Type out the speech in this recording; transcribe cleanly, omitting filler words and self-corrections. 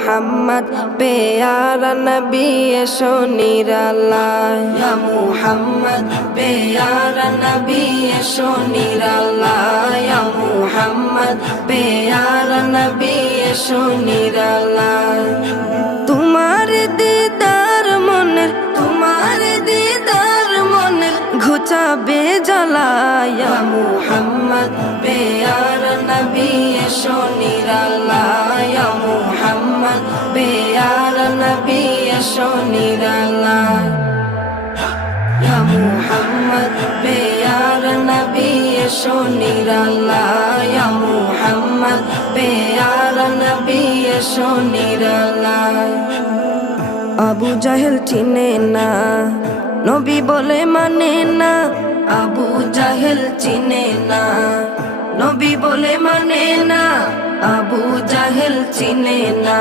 মুহাম্মদ প্যারা নবী এসো নিরালায় ইয়া মুহাম্মদ প্যারা নবী এসো নিরালায় ইয়া মুহাম্মদ প্যারা নবী এসো নিরালায় তোমার দিদার মনের ঘুচাবে জ্বালায় ইয়া মুহাম্মদ প্যারা নবী এসো নিরালায় ইয়া মুহাম্মদ প্যারা নবী এসো নিরালায় ইয়া মুহাম্মদ প্যারা নবী এসো নিরালায় ইয়া মুহাম্মদ প্যারা নবী এসো নিরালায় আবু জাহেল চিনে না নবী বলে মানে না আবু জাহেল চিনে না নবী বলে মানে না আবু জাহেল চিনে না